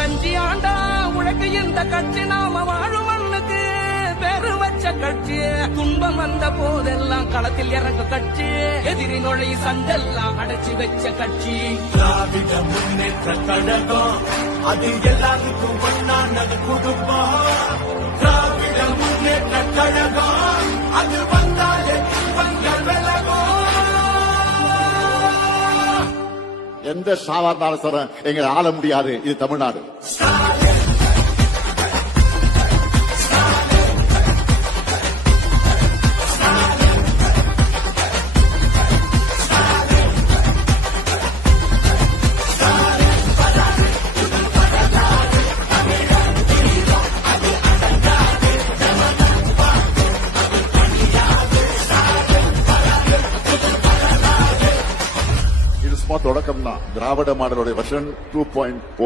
55 ஆண்டா உழைக்க இந்த கட்சி நாம வாழும் மண்ணுக்கு பேரு வச்ச கட்சி. துன்பம் வந்த போதெல்லாம் களத்தில் இறங்க கட்சி. எதிரி நுழை சண்டெல்லாம் அடைச்சி வச்ச கட்சி. திராவிட முன்னேற்ற கழகம் அது எல்லாருக்கும் ஒன்னானது குடும்பம். திராவிட முன்னேற்ற கழகம் அது வந்தாலே துன்பங்கள் விலகும். எந்த சாதாரண அரசரும் எங்களை ஆள முடியாது. இது தமிழ்நாடு. இது சும்மா தொடக்கம் தான். திராவிட மாடலுடைய வெர்ஷன் 2.0.